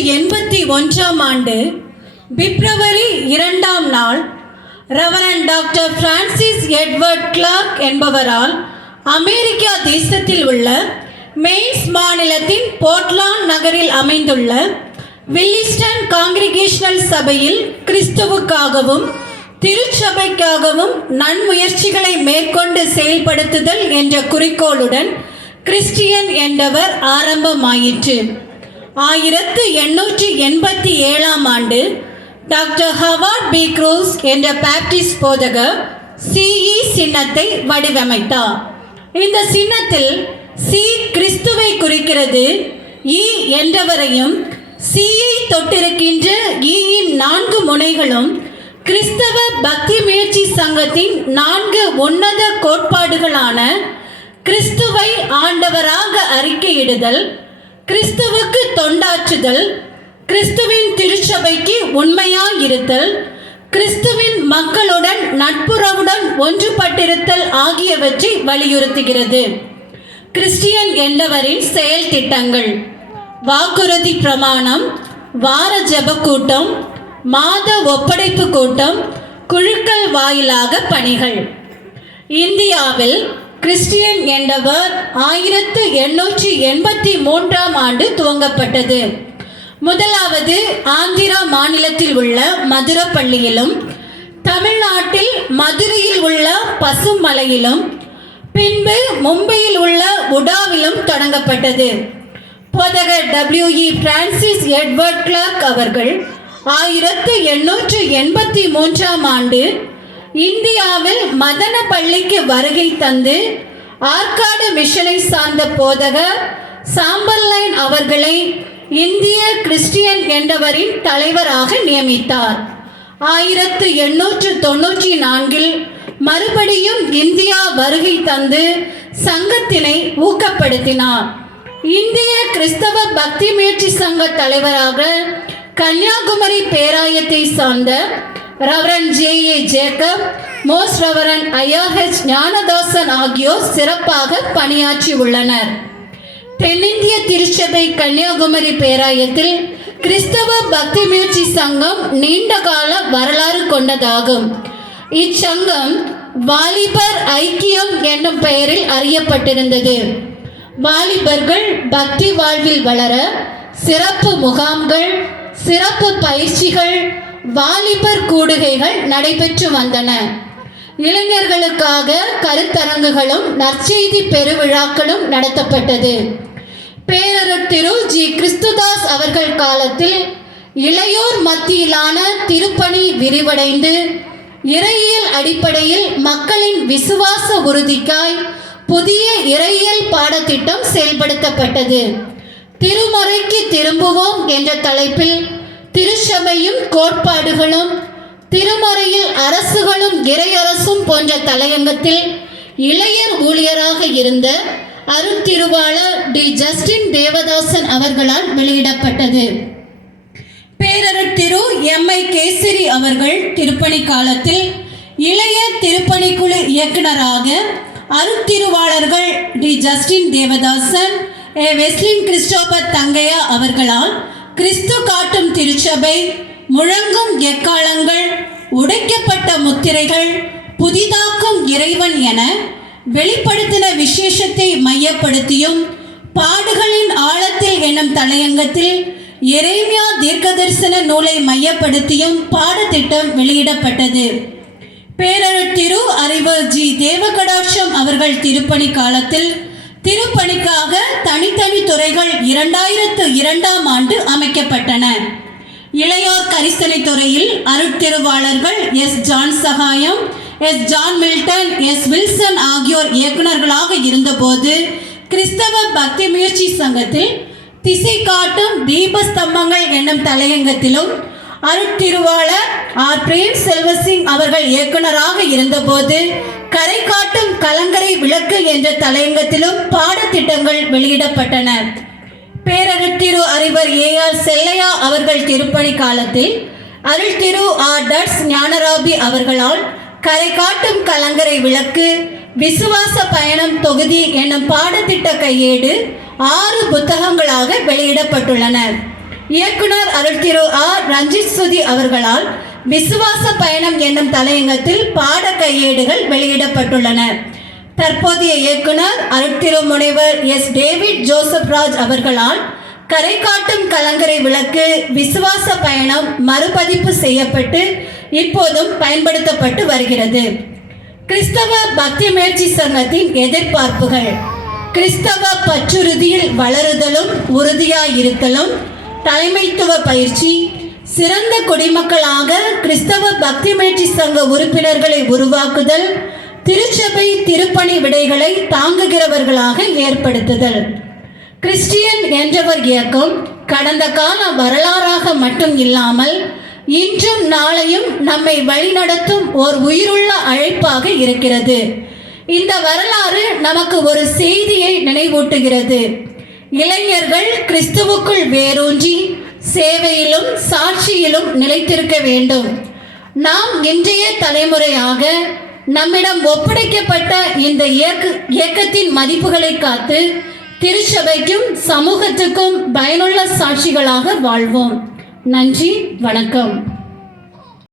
1881 February 2ஆம் நாள் reverend doctor Francis Edward Clark என்பவரால் அமெரிக்கா தேசத்தில் உள்ள மெய்ன்ஸ் மாநிலத்தின் போர்ட்லாண்ட் நகரில் அமைந்துள்ள வில்லிஸ்டன் காங்கிரிகேஷனல் சபையில் கிறிஸ்துவுக்காகவும் திருச்சபைக்காகவும் நன்முயற்சிகளை மேற்கொண்டு செயல்படுத்துதல் என்ற குறிக்கோளுடன் கிறிஸ்டியன் எண்டவர் ஆரம்பமாயிற்று. 1887ஆம் ஆண்டு டாக்டர் ஹவார்ட் பி க்ரூஸ் என்ற பாப்டிஸ்ட் போதகர் CE சின்னத்தை வடிவமைத்தார். இந்த சின்னத்தில் C கிறிஸ்துவை குறிக்கிறது, E என்றவரையும் C-ஐ தொட்டிருக்கின்ற E-இன் 4 முனைகளும் கிறிஸ்தவ பக்தி முயற்சி சங்கத்தின் 4 உன்னத கோட்பாடுகளான கிறிஸ்துவை ஆண்டவராக அறிக்கையிடுதல், கிறிஸ்துவுக்கு தொண்டாற்றுதல், கிறிஸ்துவின் திருச்சபைக்கு உண்மையாயிருத்தல், கிறிஸ்துவின் மக்களுடன் நட்புறவுடன் ஒன்றுபட்டிருத்தல் ஆகியவற்றை வலியுறுத்துகிறது. கிறிஸ்டியன் என்பவரின் செயல் திட்டங்கள்: வாக்குறுதி பிரமாணம், வார ஜெப கூட்டம், மாத ஒப்படைப்பு கூட்டம், குழுக்கள் வாயிலாக பணிகள். இந்தியாவில் கிறிஸ்டியன் எண்டவர் 1883ஆம் ஆண்டு துவங்கப்பட்டது. முதலாவது ஆந்திரா மாநிலத்தில் உள்ள மதுரப்பள்ளியிலும், தமிழ்நாட்டில் மதுரையில் உள்ள பசுமலையிலும், பின்பு மும்பையில் உள்ள உடாவிலும் தொடங்கப்பட்டது. போதகர் W.E. பிரான்சிஸ் எட்வர்ட் கிளார்க் அவர்கள் 1883ஆம் ஆண்டு இந்தியாவில் மதனப்பள்ளிக்கு வருகை தந்து ஆற்காடு மிஷனை சார்ந்த போதகர் சாம்பர்லைன் அவர்களை இந்திய கிறிஸ்டியன் என்பவரின் தலைவராக நியமித்தார். 1894இல் மறுபடியும் இந்தியா வருகை தந்து சங்கத்தினை ஊக்கப்படுத்தினார். இந்திய கிறிஸ்தவ பக்தி முயற்சி சங்க தலைவராக கன்னியாகுமரி பேராயத்தை சார்ந்த reverend J.A. Jacob, most reverend I.R.H. Gnanadasan ஆகியோர் சிறப்பாக பணியாற்றி உள்ளனர். தென்னிந்திய திருச்சபை கன்னியாகுமரி பேராயத்தில் கிறிஸ்தவ பக்தி முயற்சி சங்கம் நீண்டகால வரலாறு கொண்டதாகும். இச்சங்கம் வாலிபர் ஐக்கியம் என்னும் பெயரில் அறியப்பட்டிருந்தது. வாலிபர்கள் பக்தி வாழ்வில் வளர சிறப்பு முகாம்கள், சிறப்பு பயிற்சிகள், வாலிபர் கூடுகைகள் நடைபெற்று வந்தன. இளைஞர்களுக்காக கருத்தரங்குகளும் நற்செய்தி பெருவிழாக்களும் நடத்தப்பட்டது. பேரருட் திரு ஜி. கிறிஸ்துதாஸ் அவர்கள் காலத்தில் இளையோர் மத்தியிலான திருப்பணி விரிவடைந்து இறையியல் அடிப்படையில் மக்களின் விசுவாச உறுதிக்காய் புதிய இறையியல் பாடத்திட்டம் செயல்படுத்தப்பட்டது. திருமறைக்கு திரும்புவோம் என்ற தலைப்பில் திருச்சபையும் கோட்பாடுகளும், திருமறையில் அரசுகளும் இறையரசும் போன்ற தலையங்கத்தில் இளையர் ஊழியராக இருந்த அருட்திருவாளர் டி. ஜஸ்டின் தேவதாசன் அவர்களால் வெளியிடப்பட்டது. பேரருட் திரு M.I. கேசரி அவர்கள் திருப்பணி காலத்தில் இளைய திருப்பணிக்குழு இயக்குநராக அருட்திருவாளர்கள் டி. ஜஸ்டின் தேவதாசன், வெஸ்லின் கிறிஸ்டோபர் தங்கையா அவர்களால் கிறிஸ்து காட்டும் திருச்சபை, முழங்கும் எக்காலங்கள், உடைக்கப்பட்ட முத்திரைகள், புதிதாக்கும் இறைவன் என வெளிப்படுத்தின விசேஷத்தை மையப்படுத்தியும், பாடுகளின் ஆழத்தில் என்னும் தலையங்கத்தில் எரேமியா தீர்க்கதரிசன நூலை மையப்படுத்தியும் பாடத்திட்டம் வெளியிடப்பட்டது. பேரருட் திரு அறிவர் ஜி. தேவகடாட்சம் அவர்கள் திருப்பணி காலத்தில் திருப்பணிக்காக தனித்தனி துறைகள் 2002ஆம் ஆண்டு அமைக்கப்பட்டன. இளையோர் கரிசனை துறையில் அருட்திருவாளர்கள் S. ஜான் சகாயம், S. John Milton, S. Wilson ஆகியோர் இயக்குநர்களாக இருந்தபோது, கிறிஸ்தவ பக்தி முயற்சி சங்கத்தில் திசை காட்டும் தீபஸ்தம்பங்கள் என்னும் தலையங்கத்திலும் அருட்திருவாளர் R. பிரேம் செல்வசிங் அவர்கள் இயக்குநராக இருந்தபோது கரை காட்டும் கலங்கரை விளக்கு என்ற தலையங்கத்திலும் பாடத்திட்டங்கள் வெளியிடப்பட்டன. பேரருட் திரு அறிவர் A.R. செல்லையா அவர்கள் திருப்பணி காலத்தில் அருள் திரு R. டட்ஸ் ஞானராபி அவர்களால் கரை காட்டும் கலங்கரை விளக்கு, விசுவாச பயணம் தொகுதி என்னும் பாடத்திட்ட கையேடு 6 புத்தகங்களாக வெளியிடப்பட்டுள்ளன. இயக்குனர் அருள் திரு ஆர் ரஞ்சித் சுதி அவர்களால் விசுவாச பயணம் என்னும் தலையங்கத்தில் பாட கையேடுகள் வெளியிடப்பட்டுள்ளன. தற்போதைய இயக்குனர் அருள் திரு முனைவர் எஸ் டேவிட் ஜோசப் ராஜ் அவர்களால் கரை காட்டும் கலங்கரை விளக்கு விசுவாச பயணம் மறுபதிப்பு செய்யப்பட்டு இப்போதும் பயன்படுத்தப்பட்டு வருகிறது. கிறிஸ்தவ பக்தி முயற்சி சங்கத்தின் எதிர்பார்ப்புகள்: கிறிஸ்தவ பற்றுறுதியில் வளருதலும் உறுதியாயிருத்தலும், தலைமைத்துவ பயிற்சி, சிறந்த குடிமக்களாக கிறிஸ்தவ பக்தி முயற்சி சங்க உறுப்பினர்களை உருவாக்குதல், திருச்சபை திருப்பணி விடைகளை தாங்குகிறவர்களாக ஏற்படுத்துதல். கிறிஸ்டியன் என்றவர் இயக்கம் கடந்த கால வரலாறாக மட்டும் இல்லாமல் இன்றும் நாளையும் நம்மை வழிநடத்தும் ஓர் உயிருள்ள அழைப்பாக இருக்கிறது. இந்த வரலாறு நமக்கு ஒரு செய்தியை நினைவூட்டுகிறது. இளைஞர்கள் கிறிஸ்துவுக்குள் வேரூன்றி சேவையிலும் சாட்சியிலும் நிலைத்திருக்க வேண்டும். நாம் இன்றைய தலைமுறையாக நம்மிடம் ஒப்படைக்கப்பட்ட இந்த இயக்கத்தின் மதிப்புகளை காத்து திருச்சபைக்கும் சமூகத்துக்கும் பயனுள்ள சாட்சிகளாக வாழ்வோம். நன்றி, வணக்கம்.